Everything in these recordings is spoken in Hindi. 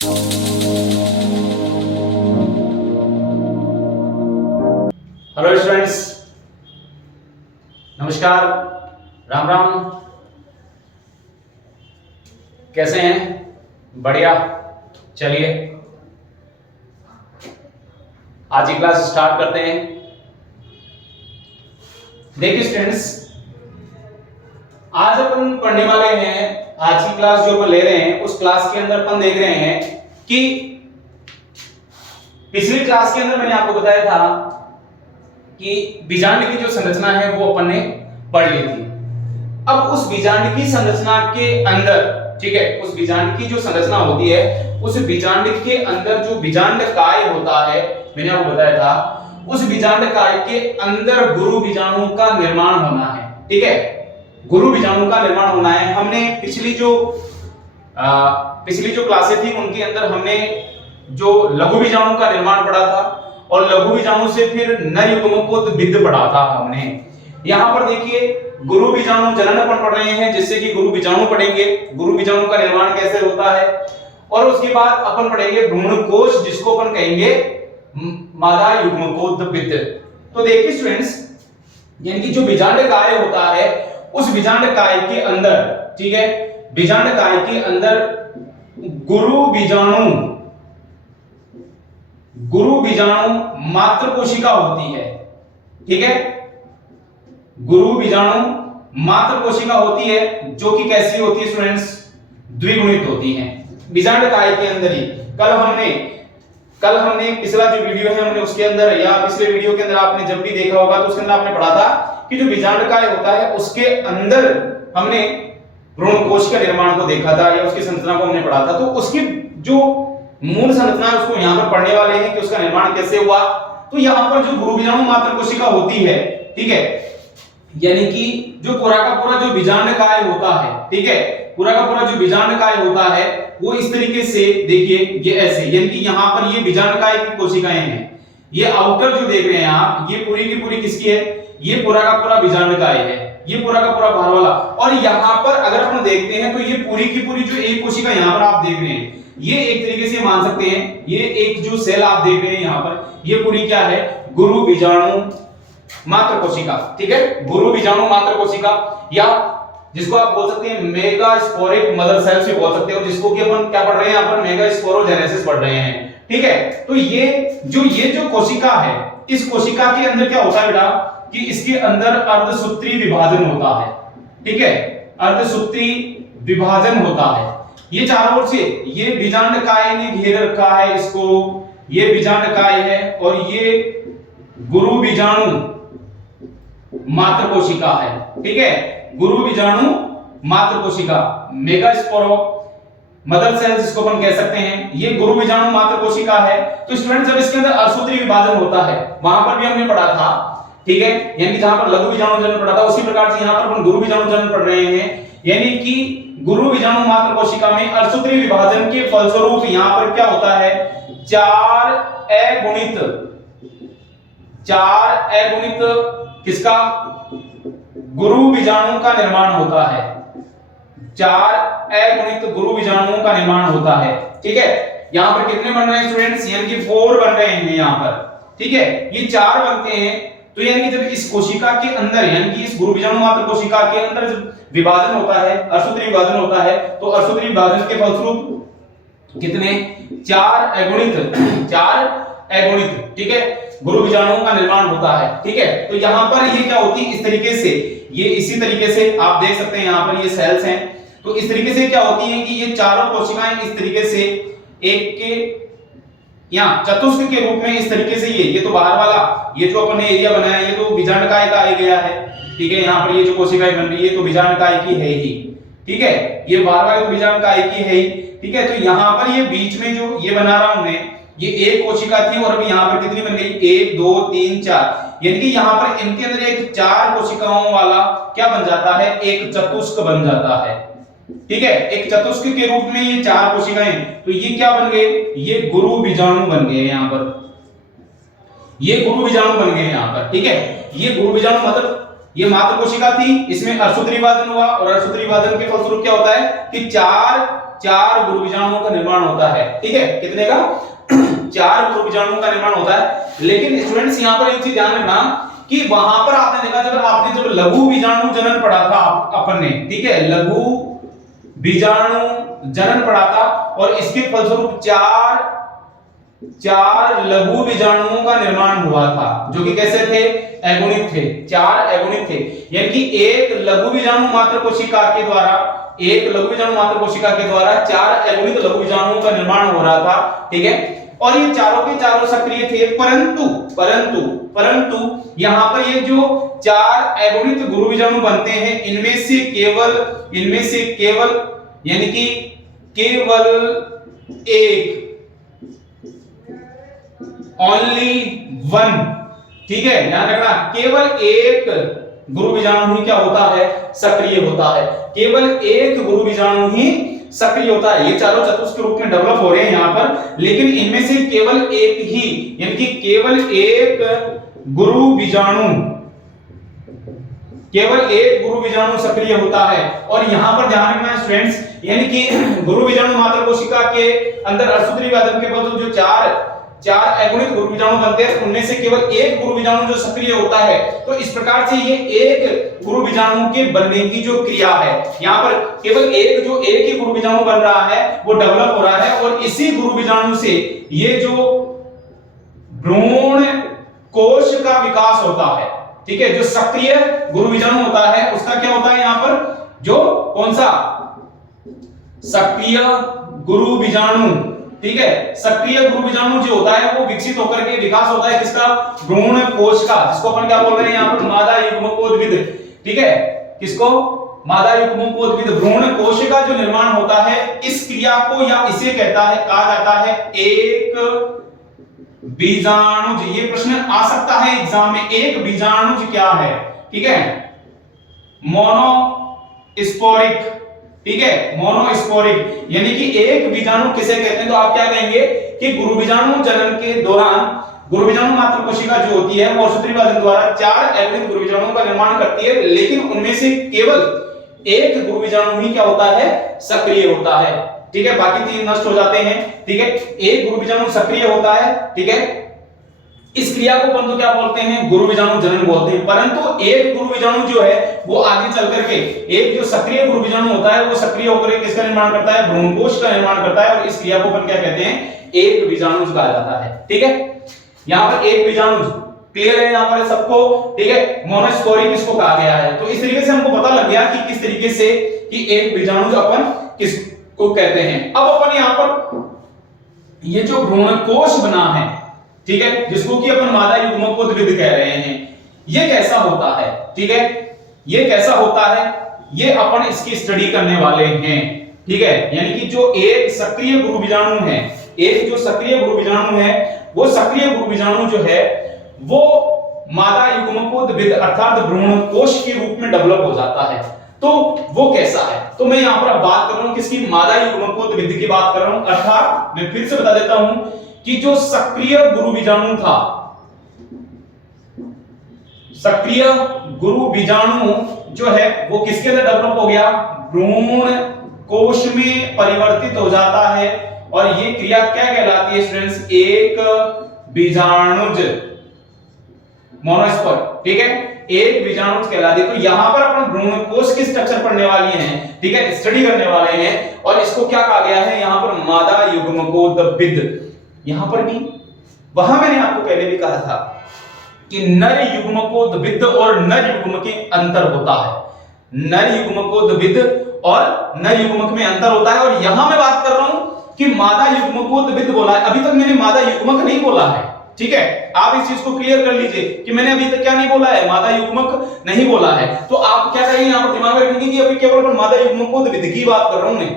हेलो स्टूडेंट्स, नमस्कार, राम राम। कैसे हैं? बढ़िया। चलिए आज की क्लास स्टार्ट करते हैं। देखिए स्टूडेंट्स, आज अपन पढ़ने वाले हैं, आज की क्लास जो अपन ले रहे हैं उस क्लास के अंदर अपन देख रहे हैं कि पिछली क्लास के अंदर मैंने आपको बताया था कि बीजांड की जो संरचना है वो अपन ने पढ़ ली थी। अब उस बीजांड की संरचना के अंदर, ठीक है, उस बीजांड की जो संरचना होती है उस बीजांड के अंदर जो बीजांड काय होता है, मैंने आपको बताया था उस बीजांड काय के अंदर गुरु बीजाणु का निर्माण होना है। ठीक है, गुरु बीजाणु का निर्माण होना है। हमने पिछली जो क्लासें थी उनके अंदर हमने जो लघु बीजाणु का निर्माण पढ़ा था और लघु बीजाणु से फिर नर युग्मकोद्भिद पढ़ा था हमने। यहां पर देखिए गुरु बीजाणु जनन अपन पढ़ रहे हैं, जिससे कि गुरु बीजाणु पढ़ेंगे, गुरु बीजाणु का निर्माण कैसे होता है, और उसके बाद अपन पढ़ेंगे भ्रूणकोश, जिसको अपन कहेंगे मादा युग्मकोद्भिद। तो देखिए स्टूडेंट्स, यानी कि जो बीजांड काय होता है उस बीजांड काय के अंदर, ठीक है, बीजांड काय के अंदर गुरु बीजाणु मात्र कोशिका होती है। ठीक है, गुरु बीजाणु मात्र कोशिका होती है, जो कि कैसी होती है स्टूडेंट्स? द्विगुणित होती है बीजांड काय के अंदर ही। कल हमने पिछला जो वीडियो है हमने उसके अंदर, या पिछले वीडियो के अंदर आपने जब भी देखा होगा तो उसके अंदर आपने पढ़ा था कि जो बीजांड काय होता है उसके अंदर हमने भ्रूणकोश के निर्माण को देखा था, या उसकी संरचना को हमने पढ़ा था। तो उसकी जो मूल संरचना है उसको यहां पर पढ़ने वाले हैं कि उसका निर्माण कैसे हुआ। तो यहां पर जो गुरु बीजाणु मात्र कोशिका होती है, ठीक है, यानी कि जो पूरा का पूरा जो बीजांड काय होता है, ठीक है, पूरा का पूरा जो बीजांड काय होता है वो इस तरीके से देखिए, ये ऐसे, यानी कि यहां पर ये बीजांड काय की कोशिकाएं हैं। ये आउटर जो देख रहे हैं आप, ये पूरी की पूरी किसकी है? ये पूरा का पूरा बीजांड काय है, ये पूरा का पूरा बाहर वाला। और यहां पर अगर हम देखते हैं तो ये पूरी की पूरी जो एक कोशिका यहां पर आप देख रहे हैं, ये एक तरीके से मान सकते हैं, ये एक जो सेल आप देख रहे हैं यहां पर, ये पूरी क्या है? गुरु बीजाणु मात्र कोशिका। ठीक है, गुरु बीजाणु मात्र कोशिका, या जिसको आप बोल सकते हैं मेगास्पोरिक मदर सेल्स भी बोल सकते हो, जिसको कि अपन क्या पढ़ रहे हैं यहां पर? मेगास्पोरोजेनेसिस पढ़ रहे हैं। ठीक है, तो ये जो कोशिका है, इस कोशिका के अंदर क्या होता है बेटा कि इसके अंदर अर्धसूत्री विभाजन होता है। ठीक है, अर्धसूत्री विभाजन होता है। ये चारों ओर से, ये बीजांड काय ने घेर रखा है इसको, ये बीजांड काय है और ये गुरु बीजाणु मात्र कोशिका है। ठीक है, गुरु बीजाणु मात्र कोशिका, मेगास्पोरो मदर सेल्स जिसको अपन कह सकते हैं, ये गुरु बीजाणु मात्र कोशिका है। तो स्टूडेंट जब इसके अंदर अर्धसूत्री विभाजन होता है, वहां पर भी हमने पढ़ा था, ठीक है, यानी कि जहां पर लघु बीजाणु जनन पढ़ा था उसी प्रकार से यहां पर अपन गुरु बीजाणु जनन पढ़ रहे हैं। यानी कि गुरु बीजाणु मात्र कोशिका में अर्धसूत्री विभाजन के फलस्वरूप यहां पर क्या होता है? चार अगुणित किसका? गुरु बीजाणु का निर्माण होता है। चार अगुणित गुरु बीजाणुओं का निर्माण होता है। ठीक है, यहां पर कितने बन रहे हैं स्टूडेंट्स? यानी कि 4 बन रहे हैं यहां पर। ठीक है, ये 4 बनते हैं। तो यानी कि जब इस कोशिका के अंदर, यानी कि इस गुरु बीजाणु मात्र कोशिका के अंदर जब विभाजन होता है, अर्धसूत्री विभाजन होता है, तो अर्धसूत्री विभाजन के फलस्वरूप कितने? 4 अगुणित, ठीक है, गुरु बीजाणुओं का निर्माण होता है। ठीक है, तो यहां पर ये क्या होती है? इस तरीके से, ये इसी तरीके से आप देख सकते हैं यहां पर ये सेल्स हैं। तो इस तरीके से क्या होती है कि ये चारों कोशिकाएं इस तरीके से एक के यहाँ चतुष्क के रूप में इस तरीके से, ये तो बाहर वाला, ये जो अपन ने एरिया बनाया ये तो बीजांड काय का आ गया है। ठीक है, यहाँ पर ये जो कोशिकाएं बन रही है तो बीजांड काय की है ही। ठीक है, ये बाहर वाली तो बीजांड काय की है ही। ठीक है, तो यहाँ पर ये बीच में जो ये बना रहा हूं मैं, ये एक कोशिका थी और अभी यहाँ पर कितनी बन गई? 1 2 3 4, यानी कि यहाँ पर इनके अंदर एक 4 कोशिकाओं वाला क्या बन जाता है? एक चतुष्क बन जाता है। ठीक है, एक चतुष्क के रूप में ये 4 कोशिकाएं, तो ये क्या बन गए? ये गुरु बीजाणु बन गए यहां पर, ये गुरु बीजाणु बन गए यहां पर। ठीक है, ये गुरु बीजाणु मतलब ये मात्र कोशिका थी, इसमें अर्धसूत्री विभाजन हुआ और अर्धसूत्री विभाजन के फलस्वरूप क्या होता है कि चार गुरु बीजाणुओं का निर्माण होता है। ठीक है, कितने का? 4 गुरु बीजाणुओं का निर्माण होता है। लेकिन स्टूडेंट्स यहाँ पर एक चीज ध्यान रखना कि वहां पर आपने देखा जब लघु बीजाणु जनन पढ़ा था अपन ने, ठीक है, लघु बीजाणु जनन पढ़ा था और इसके फलस्वरूप चार लघु बीजाणुओं का निर्माण हुआ था, जो कि कैसे थे? एगोनिक थे, 4 एगोनिक थे। यानी कि एक लघु बीजाणु मात्र कोशिका के द्वारा 4 एगोनिक लघु बीजाणुओं का निर्माण हो रहा था। ठीक है, और ये चारों के चारों सक्रिय थे, परंतु यहां पर ये जो 4 एगोनिक गुरु बीजाणु बनते हैं, इनमें से केवल यानी कि केवल एक, ओनली वन, ठीक है, ध्यान रखना, केवल एक गुरु बीजाणु ही क्या होता है? सक्रिय होता है। केवल एक गुरु बीजाणु ही सक्रिय होता है। ये चारों चतुष्क रूप में डेवलप हो रहे हैं यहां पर, लेकिन इनमें से केवल एक ही, यानी कि केवल एक गुरु बीजाणु सक्रिय होता है। और यहां पर ध्यान रखना स्टूडेंट्स, यानी कि गुरु बीजाणु मात्र कोशिका के अंदर अर्धसूत्री विभाजन के बाद जो चार एगोनिक गुरु बीजाणु बनते हैं, उनमें से केवल एक गुरु बीजाणु जो सक्रिय होता है। तो इस प्रकार से ये एक गुरु बीजाणु के बनने की जो क्रिया है, यहाँ पर केवल एक ही गुरु बीजाणु बन रहा है, वो डेवलप हो रहा है, और इसी गुरु बीजाणु से ये जो भ्रूण कोश का विकास होता है। ठीक है, जो सक्रिय गुरु बीजाणु होता है उसका क्या होता है यहाँ पर? जो कौन सा? सक्रिय गुरु बीजाणु। ठीक है, सक्रिय गुरु बीजाणु जो होता है वो विकसित होकर के विकास होता है किसका? भ्रूण कोश का, जिसको अपन क्या बोल रहे हैं यहाँ पर? मादा युग्मकोद्भिद। ठीक है, किसको? मादा युग्मकोद्भिद भ्रूण कोश का जो निर्माण होता है, इस क्रिया को या इसे कहा जाता है एक बीजाणुज। ये प्रश्न आ सकता है एग्जाम में, एक बीजाणुज क्या है? ठीक है, मोनोस्पोरिक। ठीक है, मोनोस्पोरिक यानी कि एक बीजाणु किसे कहते हैं? तो आप क्या कहेंगे कि गुरु बीजाणु जनन के दौरान गुरु बीजाणु मात्र कोशिका जो होती है वो अर्धसूत्री विभाजन द्वारा 4 एगोनिक गुरु बीजाणुओं का निर्माण करती है, लेकिन उनमें से केवल एक गुरु बीजाणु ही क्या होता है? सक्रिय होता है। ठीक है, बाकी 3 नष्ट हो जाते हैं। ठीक है, एक गुरु बीजाणु सक्रिय होता है। ठीक है, इस क्रिया को परंतु क्या बोलते हैं? गुरु बीजाणु जनन बोलते हैं। परंतु एक गुरु बीजाणु जो है वो आगे चल करके एक जो सक्रिय गुरु बीजाणु होता है वो सक्रिय होकर किसका निर्माण करता है? भ्रूणकोश का निर्माण करता है, और इस क्रिया को अपन क्या कहते हैं? एक बीजाणु कहा जाता है। ठीक है, यहाँ पर एक बीजाणु क्लियर है यहाँ पर सबको। ठीक है, मोनोस्पोरिक इसको कहा गया है। तो इस तरीके से हमको पता लग गया कि किस तरीके से कि एक बीजाणु अपन किसको कहते हैं। अब अपन यहाँ पर ये जो भ्रूणकोश बना है, ठीक है, जिसको कि अपन मादा युग्मकोद्भिद कह रहे हैं, ये कैसा होता है? ठीक है, ये कैसा होता है, ये अपन इसकी स्टडी करने वाले हैं। ठीक है, यानी कि जो एक सक्रिय गुरु बीजाणु है, एक जो सक्रिय गुरु बीजाणु है, वो सक्रिय गुरु बीजाणु जो है वो मादा युग्मकोद्भिद अर्थात भ्रूणकोश के रूप में डेवलप हो जाता है। तो वो कैसा है? तो मैं यहां पर बात कर रहा हूं किसकी? मादा युग्मकोद्भिद की बात कर रहा हूं। अर्थात मैं फिर से बता देता हूं कि जो सक्रिय गुरु बीजाणु था, सक्रिय गुरु बीजाणु जो है वो किसके अंदर डेवलप हो गया? भ्रूण कोश में परिवर्तित हो जाता है, और ये क्रिया क्या कहलाती है स्टूडेंट्स? एक बीजाणुज, मोनोस्पोर। ठीक है, एक बीजाणुज कहलाती है। तो यहां पर अपन भ्रूण कोश की स्ट्रक्चर पढ़ने वाली हैं, ठीक है, स्टडी करने वाले हैं, और इसको क्या कहा गया है यहां पर? मादा युग्मकोद्भिद। यहां पर भी वहां मैंने आपको पहले भी कहा था कि नर युग्मकोद्भिद और नर युग्मक के अंतर होता है। नर युग्मकोद्भिद और नर युग्मक में अंतर होता है, और यहां मैं बात कर रहा हूं कि मादा युग्मकोद्भिद बोला है। अभी तक मैंने मादा युग्मक नहीं बोला है। ठीक है, आप इस चीज को क्लियर कर लीजिए कि मैंने अभी तक क्या नहीं बोला है? मादा युग्मक नहीं बोला है। तो आप क्या करेंगे यहां पर दिमाग में रखेंगे कि अभी केवल मादा युग्मकोद्भिद की बात कर रहा हूं मैं।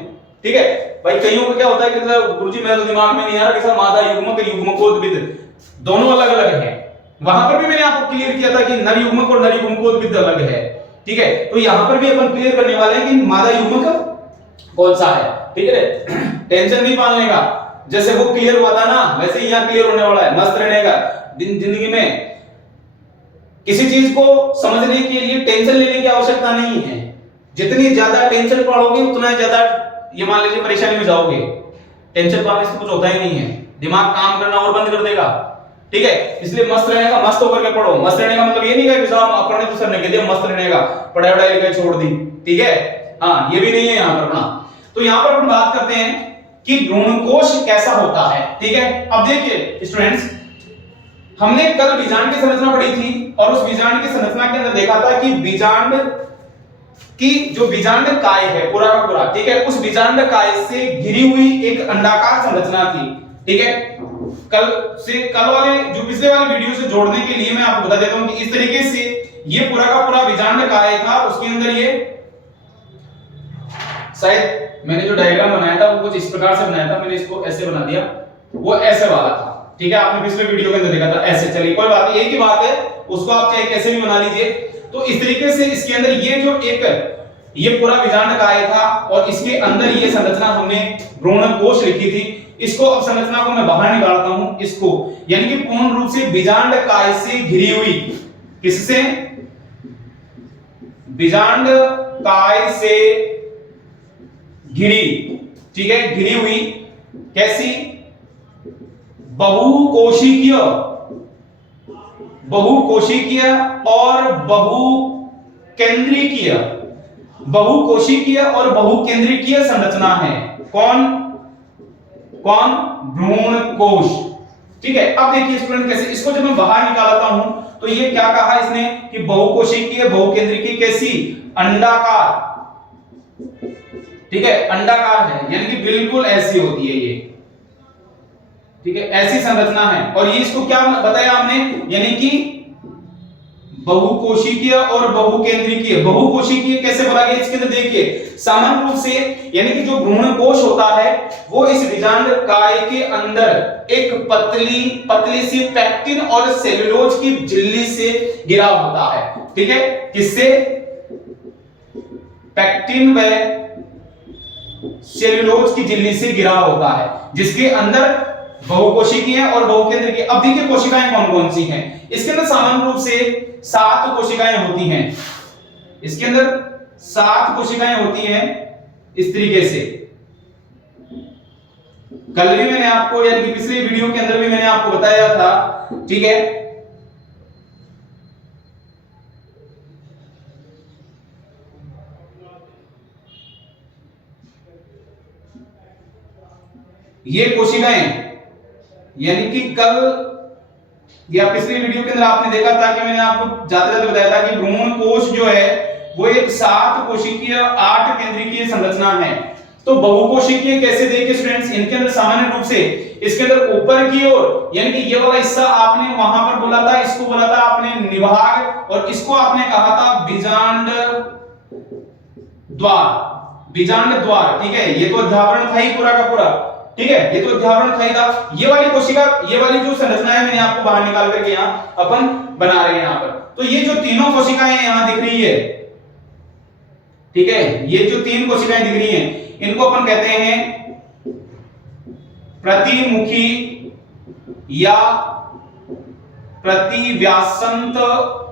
ठीक है भाई, कईयों को क्या होता है कि गुरुजी मेरे तो दिमाग में नहीं आ रहा कि मादा युग्मक और युग्मकोद्भिद दोनों अलग अलग हैं। वहां पर भी मैंने आपको क्लियर किया था कि नर युग्मक और नर युग्मकोद्भिद अलग है। ठीक है, तो यहां पर भी अपन क्लियर करने वाले हैं कि मादा युग्मक कौन सा है। ठीक है, टेंशन नहीं पालने का, जैसे वो क्लियर हुआ था ना वैसे ही यहां क्लियर होने वाला है। मस्त रहने का जिंदगी में। किसी चीज को समझने के लिए टेंशन लेने की आवश्यकता नहीं है। जितनी ज्यादा टेंशन पढ़ोगे उतना ज्यादा ये मान लीजिए परेशानी में जाओगे। टेंशन पाने से कुछ होता ही नहीं है, दिमाग काम करना और बंद कर देगा। ठीक है, इसलिए मस्त रहने का, मस्त होकर के पढ़ो। मस्त रहने का मतलब ये नहीं कि साहब पढ़ने तो सर ने कह दिया मस्त रहने का, पढ़ाई वढ़ाई लिखाई छोड़ दी। ठीक है, हाँ ये भी नहीं है यहाँ पर अपना। तो यहाँ पर अपन बात करते हैं कि भ्रूणकोश कैसा होता है। ठीक है, अब देखिए स्टूडेंट्स, हमने कल बीजांड की संरचना पढ़ी थी और उस बीजांड की संरचना के अंदर देखा था कि बीजांड की जो बीजांड काय है पूरा का पूरा, ठीक है, उस बीजांड काय से घिरी हुई एक अंडाकार संरचना थी। ठीक है, कल वाले जो पिछले वाले वीडियो से जोड़ने के लिए मैं आपको बता देता हूं कि इस तरीके से ये पूरा का पूरा बीजांड काय था। उसके अंदर ये शायद मैंने जो डायग्राम बनाया था वो कुछ इस प्रकार से बनाया था, मैंने इसको ऐसे बना दिया, वो ऐसे वाला था। ठीक है, आपने पिछले वीडियो के अंदर देखा था ऐसे। चलिए कोई बात नहीं, एक ही बात है, उसको आप चाहे कैसे भी बना लीजिए। तो इस तरीके से इसके अंदर ये जो एक ये पूरा बीजांड काय था और इसके अंदर ये संरचना हमने भ्रूणकोश लिखी थी। इसको अब संरचना को मैं बाहर निकालता हूं, इसको यानी कि पूर्ण रूप से बीजांड काय से घिरी हुई, किससे? बीजांड काय से घिरी, ठीक है, घिरी हुई कैसी? बहुकोशिकीय, बहुकोशिकीय और बहुकेंद्रिकीय, बहुकोशिकीय और बहुकेंद्रिकीय संरचना है। कौन कौन? भ्रूणकोश। ठीक है, अब देखिए स्टूडेंट कैसे, इसको जब मैं बाहर निकालता हूं तो ये क्या कहा इसने कि बहुकोशिकीय बहुकेंद्रिकीय कैसी? अंडाकार। ठीक है, अंडाकार है, यानी कि बिल्कुल ऐसी होती है ये। ठीक है, ऐसी संरचना है। और ये इसको क्या बताया हमने, यानी कि बहुकोशिकीय और बहुकेंद्रिकीय। बहुकोशिकीय कैसे बोला गया इसके अंदर देखिए, सामान्य रूप से यानी कि जो भ्रूणकोश होता है वो इस बीजांड काय के अंदर एक पतली सी पैक्टिन और सेलुलोज की झिल्ली से घिरा होता है। ठीक है, किससे? पैक्टिन व सेलुलोज की झिल्ली से घिरा होता है, जिसके अंदर बहुकोशिकीय और बहुकेंद्रिकीय। अब देखिए कोशिकाएं कौन कौन सी हैं। इसके अंदर सामान्य रूप से 7 कोशिकाएं होती हैं। इसके अंदर 7 कोशिकाएं होती हैं इस तरीके से। कल भी मैंने आपको, यानी कि पिछले वीडियो के अंदर भी मैंने आपको बताया था। ठीक है, ये कोशिकाएं, यानी कि कल या पिछले वीडियो के अंदर आपने देखा था कि मैंने आपको जाते जाते बताया था कि भ्रूणकोश जो है वो एक 7 कोशिकीय 8 केंद्रिकीय संरचना है। तो बहुकोशिकीय कैसे देखिए स्टूडेंट्स, इनके अंदर सामान्य रूप से इसके अंदर ऊपर की ओर, यानी कि ये वाला हिस्सा आपने वहां पर बोला था, इसको बोला था आपने निभाग, और इसको आपने कहा था बीजांड द्वार, बीजांड द्वार। ठीक है, ये तो अध्यावरण था ही पूरा का पूरा। ठीक है, ये तो अध्यावरण था ही था। ये वाली कोशिका, ये वाली जो संरचना है मैंने आपको बाहर निकाल करके यहाँ अपन बना रहे हैं यहाँ पर। तो ये जो तीनों कोशिकाएं यहाँ दिख रही है, ठीक है, ये जो 3 कोशिकाएं दिख रही हैं इनको अपन कहते हैं प्रतिमुखी या प्रतिव्यासंत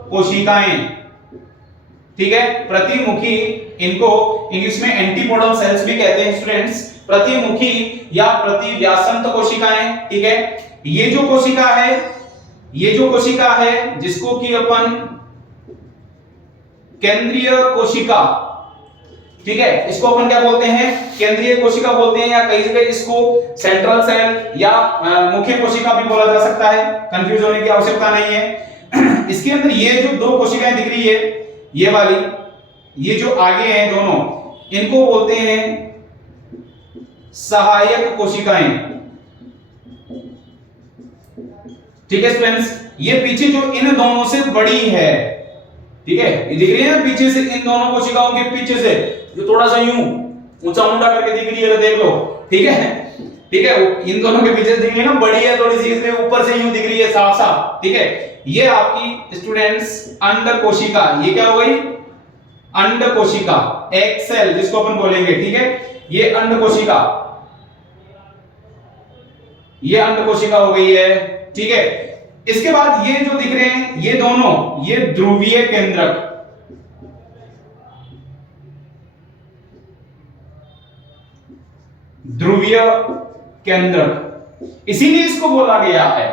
कोशिकाएं। ठीक है, प्रतिमुखी, इनको इंग्लिश में एंटीपोडल सेल्स भी कहते हैं स्टूडेंट्स। प्रतिमुखी या प्रतिव्यासंत कोशिकाएं। ठीक है, ये जो कोशिका है, ये जो कोशिका है जिसको कि अपन केंद्रीय कोशिका, ठीक है, इसको अपन क्या बोलते हैं? केंद्रीय कोशिका बोलते हैं, या कई जगह इसको सेंट्रल सेल या मुख्य कोशिका भी बोला जा सकता है। कंफ्यूज होने की आवश्यकता नहीं है। इसके अंदर ये जो 2 कोशिकाएं दिख रही है, ये वाली, ये जो आगे हैं दोनों, इनको बोलते हैं सहायक कोशिकाएं। ठीक है स्टूडेंट्स, ये पीछे जो इन दोनों से बड़ी है, ठीक है, ये दिख रही है ना पीछे से, इन दोनों कोशिकाओं के पीछे से जो थोड़ा सा यूं ऊंचा मुंडा करके दिख रही है, देख लो। ठीक है, ठीक है, इन दोनों के पीछे दिख रही है ना, बड़ी है थोड़ी सी, इसलिए ऊपर से यूं दिख रही है साफ साफ। ठीक है, ये आपकी स्टूडेंट्स अंड कोशिका, ये क्या हो गई? अंड कोशिका, एग सेल जिसको अपन बोलेंगे। ठीक है, ये अंड कोशिका, ये अंड कोशिका हो गई है। ठीक है, इसके बाद ये जो दिख रहे हैं ये दोनों, ये ध्रुवीय केंद्रक, ध्रुवीय केंद्रक, इसीलिए इसको बोला गया है,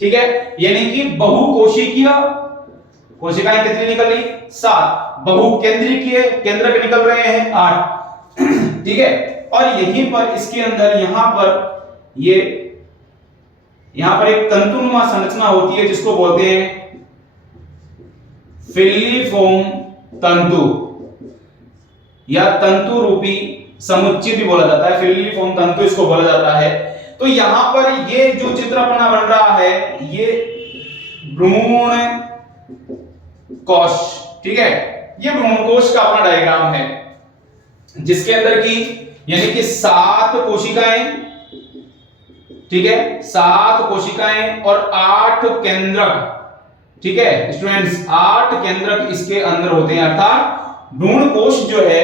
ठीक है। यानी कि बहुकोशिकीय कोशिकाएं कितनी निकल रही? 7। बहुकेंद्रीय केंद्रक निकल रहे हैं 8, ठीक है। और यहीं पर इसके अंदर यहां पर एक तंतुनुमा संरचना होती है जिसको बोलते हैं फिलिफोम तंतु या तंतु रूपी समुच्चय भी बोला जाता है, फिलिफोम तंतु इसको बोला जाता है। तो यहां पर ये जो चित्र अपना बन रहा है ये भ्रूण कोश, ठीक है, ये भ्रूण कोश का अपना डायग्राम है जिसके अंदर की यानी कि 7 कोशिकाएं, ठीक है, 7 कोशिकाएं और 8 केंद्रक, ठीक है स्टूडेंट्स, 8 केंद्रक इसके अंदर होते हैं। अर्थात भ्रूण कोश जो है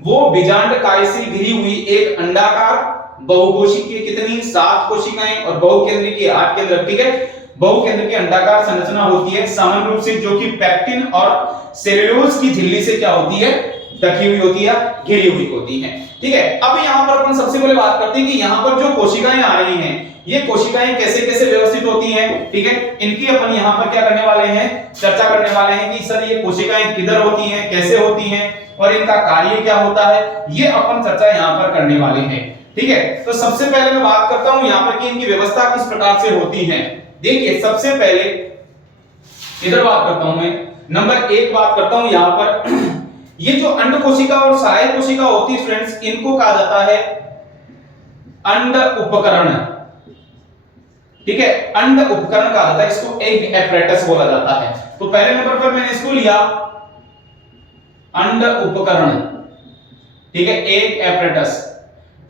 वो बीजांडकाय से घिरी हुई एक अंडाकार बहुकोशिकीय कितनी 7 कोशिकाएं और बहुकेंद्रीय 8 केंद्रक, ठीक है, बहुकेंद्रीय अंडाकार संरचना होती है सामान्य रूप से, जो कि पैक्टिन और सेल्यूलोज की झिल्ली से क्या होती है? ढकी हुई होती है, घिरी हुई होती है, ठीक है। अब यहां पर अपन सबसे पहले बात करते हैं कि यहां पर जो कोशिकाएं आ रही हैं ये कोशिकाएं कैसे कैसे व्यवस्थित होती हैं, ठीक है। इनकी अपन यहां पर क्या करने वाले हैं? चर्चा करने वाले हैं कि सर ये कोशिकाएं किधर होती हैं, कैसे होती हैं और इनका कार्य क्या होता है, ये अपन चर्चा यहां पर करने वाले हैं, ठीक है। तो सबसे पहले मैं बात करता हूं यहां पर कि इनकी व्यवस्था किस प्रकार से होती है। देखिए सबसे पहले इधर बात करता हूं मैं, नंबर 1 बात करता हूं यहां पर ये जो अंड कोशिका और सहायक कोशिका होती है फ्रेंड्स, इनको कहा जाता है अंड उपकरण, ठीक है, अंड उपकरण कहा जाता है, इसको एग एपरेटस बोला जाता है। तो पहले नंबर पर मैंने इसको लिया अंड उपकरण, ठीक है, एग एपरेटस,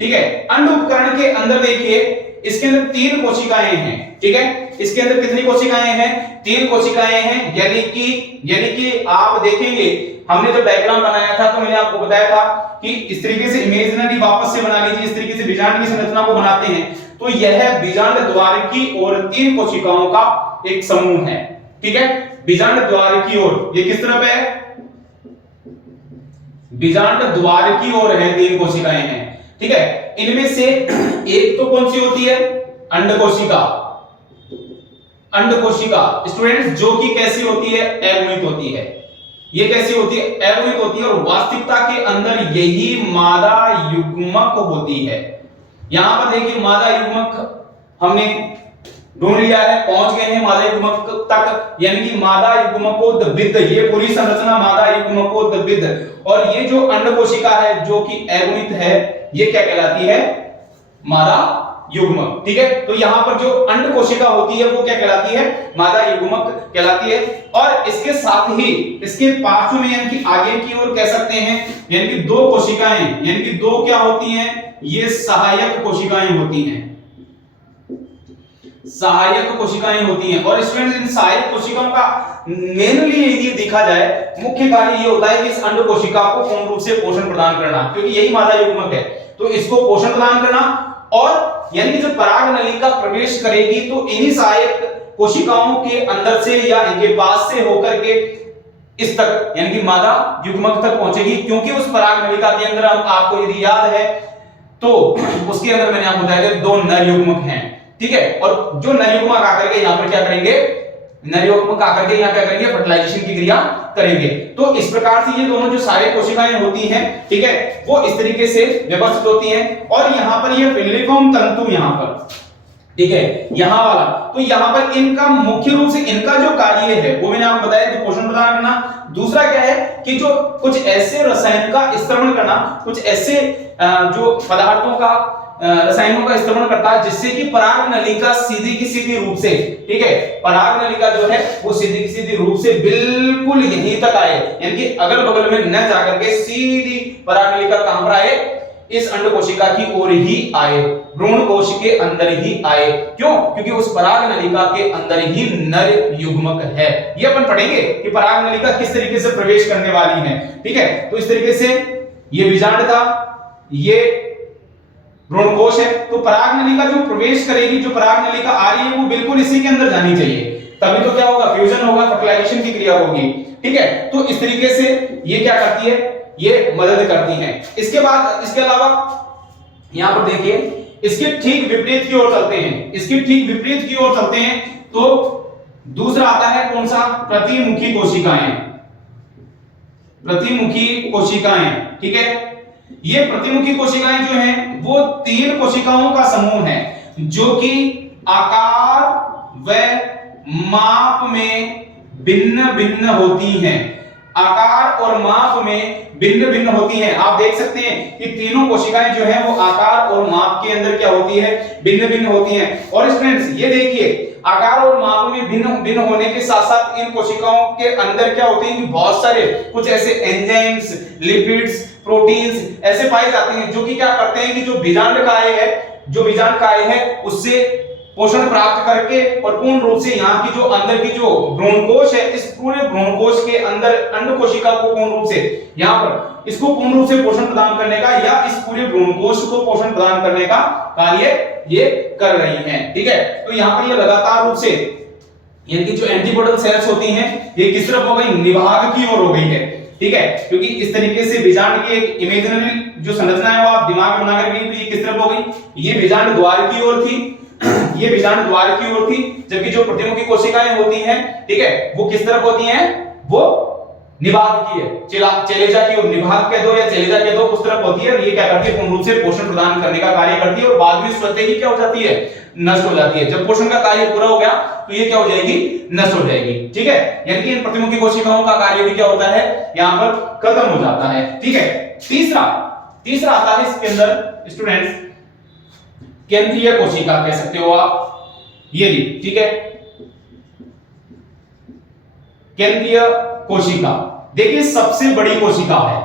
ठीक है। अंड उपकरण के अंदर देखिए इसके अंदर 3 कोशिकाएं हैं, ठीक है, इसके अंदर कितनी कोशिकाएं हैं? 3 कोशिकाएं हैं। यानी कि आप देखेंगे हमने जो डायग्राम बनाया था तो मैंने आपको बताया था कि इस तरीके से इमेजिनरी वापस से बना लीजिए, इस तरीके से बीजांड की संरचना को बनाते हैं। तो यह बीजांड द्वार की ओर 3 कोशिकाओं का एक समूह है, ठीक है, बीजांड द्वार की ओर। ये किस तरफ है? बीजांड द्वार की ओर है, 3 कोशिकाएं हैं, ठीक है। इनमें से एक तो कौन सी होती है? अंड कोशिका, अंड कोशिका स्टूडेंट्स, जो कि कैसी होती है? अगुणित होती है। ये कैसी होती है? अगुणित होती है। और वास्तविकता के अंदर यही मादा युग्मक होती है। यहां पर देखिए मादा युग्मक हमने ढूंढ लिया है, पहुंच गए हैं मादा युग्मक तक, यानी कि मादा युग्मकोद्भिद, ये पूरी संरचना मादा युग्मकोद्भिद। और ये जो अंड कोशिका है जो कि अगुणित है, ये क्या कहलाती है? मादा युग्मक, ठीक है। तो यहां पर जो अंड कोशिका होती है वो क्या कहलाती है? मादा युग्मक कहलाती है। और इसके साथ ही इसके पार्श्व में यानी कि आगे की ओर कह सकते हैं, यानी कि 2 कोशिकाएं, यानी कि 2 क्या होती हैं? ये सहायक कोशिकाएं होती हैं, सहायक कोशिकाएं होती हैं। और स्टूडेंट्स इन सहायक कोशिकाओं का मेनली यदि देखा जाए मुख्य कार्य ये होता है कि इस अंड कोशिका को पूर्ण रूप से पोषण प्रदान करना, क्योंकि यही मादा युग्मक है, तो इसको पोषण प्रदान करना। और यानी जब पराग नलिका प्रवेश करेगी तो इन्हीं सहायक कोशिकाओं के अंदर से या इनके पास से होकर के इस तक यानी कि मादा युग्मक तक पहुंचेगी, क्योंकि उस पराग नलिका के अंदर आपको यदि याद है तो उसके अंदर मैंने आपको बताया 2 नर युग्मक हैं, ठीक है। और जो नर युग्मक आकर के यहां पर क्या करेंगे? नर युग्मक आकर के यहां क्या करेंगे? फर्टिलाइजेशन की क्रिया करेंगे। तो इस प्रकार से ये दोनों जो सहायक कोशिकाएं होती हैं, ठीक है, वो इस तरीके से व्यवस्थित होती हैं। और यहां पर ये फिलिफोम तंतु यहां पर, ठीक है, यहां वाला, तो यहां पर इनका मुख्य रूप से इनका जो कार्य है वो मैंने आपको बताया कि पोषण प्रदान करना। दूसरा क्या है कि जो कुछ ऐसे रसायन का स्त्रवण करना, कुछ ऐसे जो पदार्थों का रसायनों का स्त्रवण करता है जिससे कि पराग नलिका सीधी की सीधी रूप से, ठीक है, पराग नलिका जो है वो सीधी की सीधी रूप से बिल्कुल यहीं तक आए, यानी कि अगल बगल में न जाकर के सीधी पराग नलिका कहां पर आए? इस अंड कोशिका की ओर ही आए, भ्रूण कोश के अंदर ही आए। क्यों? क्योंकि उस पराग नलिका के अंदर ही नर युग्मक है। ये अपन पढ़ेंगे कि पराग नलिका किस तरीके से प्रवेश करने वाली है, ठीक है। तो इस तरीके से ये बीजांड था, ये भ्रूण कोश है। तो पराग नलिका जो प्रवेश करेगी, जो पराग नलिका आ रही है वो बिल्कुल इसी के अंदर जानी चाहिए। तभी तो क्या होगा, फ्यूजन होगा, फर्टिलाइजेशन की क्रिया होगी। ठीक है, तो इस तरीके से ये क्या करती है, ये मदद करती हैं। इसके बाद इसके अलावा यहां पर देखिए, इसके ठीक विपरीत की ओर चलते हैं, इसके ठीक विपरीत की ओर चलते हैं तो दूसरा आता है कौन सा, प्रतिमुखी कोशिकाएं। प्रतिमुखी कोशिकाएं, ठीक है, ये प्रतिमुखी कोशिकाएं जो हैं वो 3 कोशिकाओं का समूह है जो कि आकार व माप में भिन्न भिन्न होती हैं। आकार और माप में भिन्न भिन्न होती हैं। आप देख सकते हैं कि तीनों कोशिकाएं जो हैं वो आकार और माप के अंदर क्या होती है, भिन्न भिन्न होती हैं। और स्टूडेंट्स ये देखिए, आकार और माप में भिन्न भिन्न होने के साथ साथ इन कोशिकाओं के अंदर क्या होते हैं कि बहुत सारे कुछ ऐसे एंजाइम्स, लिपिड्स, प्रोटीन्स ऐसे पाए जाते हैं जो कि क्या करते हैं कि जो बीजांडकाय है, जो बीजांडकाय है उससे पोषण प्राप्त करके और पूर्ण रूप से यहाँ की जो अंदर की जो भ्रूणकोश है, इस पूरे भ्रूणकोश के अंदर अंड कोशिका को पूर्ण रूप से यहाँ पर इसको पूर्ण रूप से पोषण प्रदान करने का या इस पूरे भ्रूणकोश को पोषण प्रदान करने का कार्य ये कर रही हैं। ठीक है, तो यहाँ पर ये लगातार रूप से इनकी जो एंटीबॉडी सेल्स होती हैं ये किस तरफ हो गई, निभाग की ओर हो गई है। ठीक है, क्योंकि इस तरीके से बीजांड की एक इमेजिनरी जो संरचना है वो आप दिमाग में बना करके, ये किस तरफ हो गई, ये बीजांड द्वार की ओर थी, ये बीजांड द्वार की ओर थी, जबकि जो प्रतिमुखी कोशिकाएं होती हैं, ठीक है, वो किस तरफ होती हैं, वो निभाग की है, चेलेजा की ओर, निभाग कह दो या चेलेजा कह दो, उस तरफ होती है। और ये क्या करती है, पूर्ण रूप से पोषण प्रदान करने का कार्य करती है और बाद में स्वतः ही क्या हो जाती है, नष्ट हो जाती है। जब पोषण का कार्य पूरा हो गया तो ये क्या हो जाएगी, नष्ट हो जाएगी। ठीक है, यानी कि इन प्रतिमुखी कोशिकाओं का कार्य भी क्या होता है, यहाँ पर खत्म हो जाता है। ठीक है, तीसरा आता है इसके अंदर स्टूडेंट्स केंद्रीय कोशिका कह सकते हो आप, ये भी। ठीक है, केंद्रीय कोशिका देखिए सबसे बड़ी कोशिका है।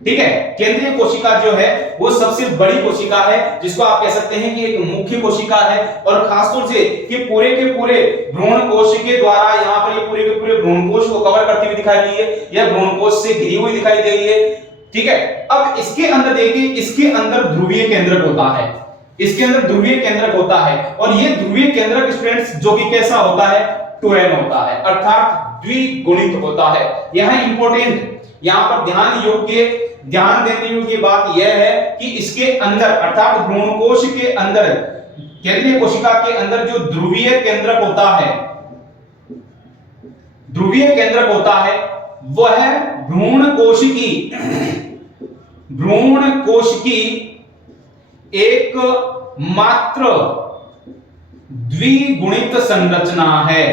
ठीक है, केंद्रीय कोशिका जो है वो सबसे बड़ी कोशिका है, जिसको आप कह सकते हैं कि एक मुख्य कोशिका है। और खासतौर से कि पूरे के पूरे भ्रूणकोश के द्वारा यहाँ पर ये पूरे के पूरे भ्रूणकोश को कवर करती हुई दिखाई दी है, यह भ्रूणकोश से घिरी हुई दिखाई दे रही है। ठीक है, अब इसके अंदर देखिए, इसके अंदर ध्रुवीय केंद्रक होता है, इसके अंदर ध्रुवीय केंद्रक होता है। और ये ध्रुवीय केंद्रक स्टूडेंट्स जो कि कैसा होता है, ट्वेन होता है, अर्थात द्विगुणित होता है। यह इंपॉर्टेंट, यहां पर ध्यान देने योग्य बात यह है कि इसके अंदर अर्थात भ्रूणकोश के अंदर, केंद्रीय कोशिका के अंदर जो ध्रुवीय केंद्रक होता है, ध्रुवीय केंद्रक होता है, वह भ्रूणकोश की एक मात्र द्विगुणित संरचना है।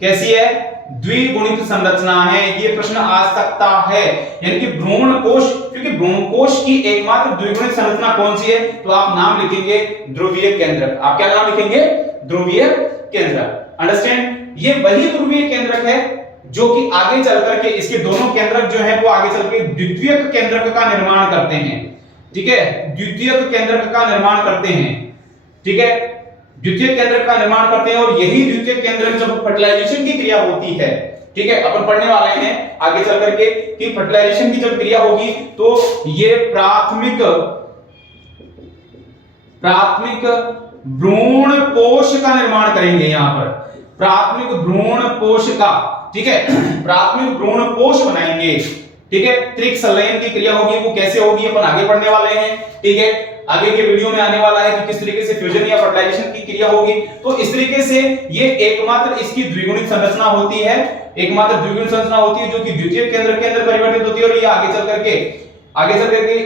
कैसी है, द्विगुणित संरचना है। ये प्रश्न आ सकता है, यानी कि भ्रूणकोश, क्योंकि भ्रूणकोश की एकमात्र द्विगुणित संरचना कौन सी है, तो आप नाम लिखेंगे ध्रुवीय केंद्रक। आप क्या नाम लिखेंगे, ध्रुवीय केंद्रक। अंडरस्टैंड, ये वही ध्रुवीय केंद्रक है जो कि आगे चल करके इसके दोनों केंद्रक जो है वो आगे चल के द्वितीयक केंद्रक का निर्माण करते हैं। ठीक है, द्वितीयक केंद्रक का निर्माण करते हैं। ठीक है, द्वितीयक केंद्रक का निर्माण करते हैं और यही द्वितीयक केंद्रक जब फर्टिलाइजेशन की क्रिया होती है, ठीक है, अपन पढ़ने वाले हैं आगे चल करके कि फर्टिलाइजेशन की जब क्रिया होगी तो ये प्राथमिक भ्रूण कोश का निर्माण करेंगे। यहां पर प्राथमिक भ्रूण कोश का, ठीक है, प्राथमिक भ्रूण कोश बनाएंगे। ठीक है, त्रिक संलयन की क्रिया होगी, वो कैसे होगी अपन आगे पढ़ने वाले हैं। ठीक है, आगे के वीडियो में आने वाला है कि किस तरीके से फ्यूजन या फर्टिलाइजेशन की क्रिया होगी। तो इस तरीके से ये एकमात्र इसकी द्विगुणित संरचना होती है, एकमात्र द्विगुणित संरचना होती है जो कि द्वितीय केंद्र के अंदर परिवर्तित होती है और ये आगे चल करके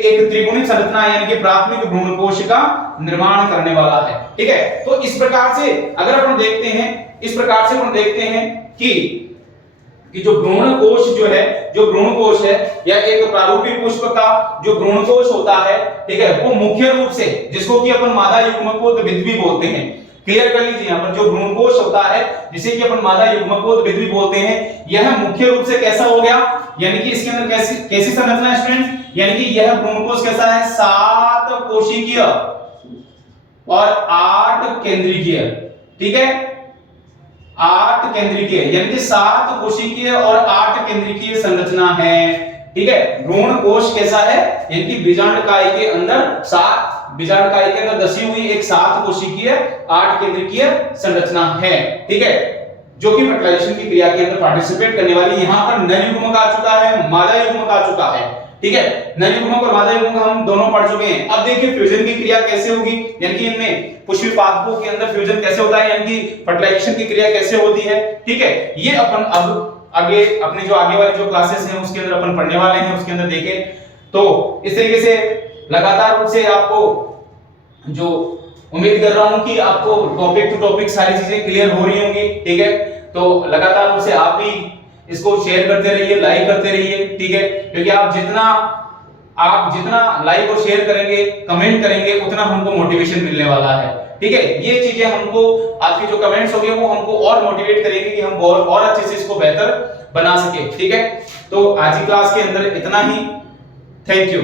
एक त्रिगुणित संरचना यानी कि प्राथमिक भ्रूणकोश का निर्माण करने वाला है। ठीक है, तो इस प्रकार से अगर अपन देखते हैं, इस प्रकार से अपन देखते हैं कि जो भ्रूणकोश जो भ्रूणकोश है या एक प्रारूपी पुष्प का जो भ्रूणकोश होता है, ठीक है, वो मुख्य रूप से जिसको कि अपन मादा युग्मकोद्भिद भी बोलते हैं। क्लियर कर लीजिए, यहाँ पर जो भ्रूणकोश होता है जिसे कि अपन मादा युग्मकोद्भिद भी बोलते हैं, यह मुख्य रूप से कैसा हो गया, यानी कि इसके अंदर कैसी संरचना है स्टूडेंट, यानी कि यह भ्रूणकोश कैसा है, 7 कोशिकीय और 8 केंद्रीय। ठीक है, 8 केंद्रीय यानी कि 7 कोशिकीय और 8 केंद्रीय संरचना है। ठीक है, भ्रूणकोश कैसा है, यानी कि बीजांडकाय के अंदर 7 बीजांडकाय के अंदर दसी हुई एक 7 कोशिकीय 8 केंद्रीय संरचना है। ठीक है, जो कि फर्टिलाइजेशन की क्रिया के अंदर पार्टिसिपेट करने वाली। यहाँ पर नर युग्मक आ चुका है, मादा युग्मक आ चुका है, ठीक है। नर युग्मक और मादा युग्मक हम दोनों पढ़ चुके हैं। अब देखिए फ्यूजन की क्रिया कैसे होगी, यानी कि इनमें पुष्पी पादपों के अंदर फ्यूजन कैसे होता है, यानी कि फर्टिलाइजेशन की क्रिया कैसे होती है, ठीक है। ये अपन अब आगे अपने जो आगे वाली जो क्लासेस हैं उसके अंदर अपन पढ़ने वाले हैं, उसके अंदर देखें। तो इस तरीके से लगातार रूप से आपको जो उम्मीद कर रहा हूं कि आपको टॉपिक टू टॉपिक सारी चीजें क्लियर हो रही होंगी, ठीक है। तो लगातार रूप से आप भी इसको शेयर करते रहिए, लाइक करते रहिए, ठीक है, क्योंकि आप जितना लाइक और शेयर करेंगे, कमेंट करेंगे, उतना हमको मोटिवेशन मिलने वाला है, ठीक है। ये चीजें हमको, आपके जो कमेंट्स होंगे वो हमको और मोटिवेट करेंगे कि हम और अच्छे से इसको बेहतर बना सके, ठीक है। तो आज की क्लास के अंदर इतना ही। Thank you.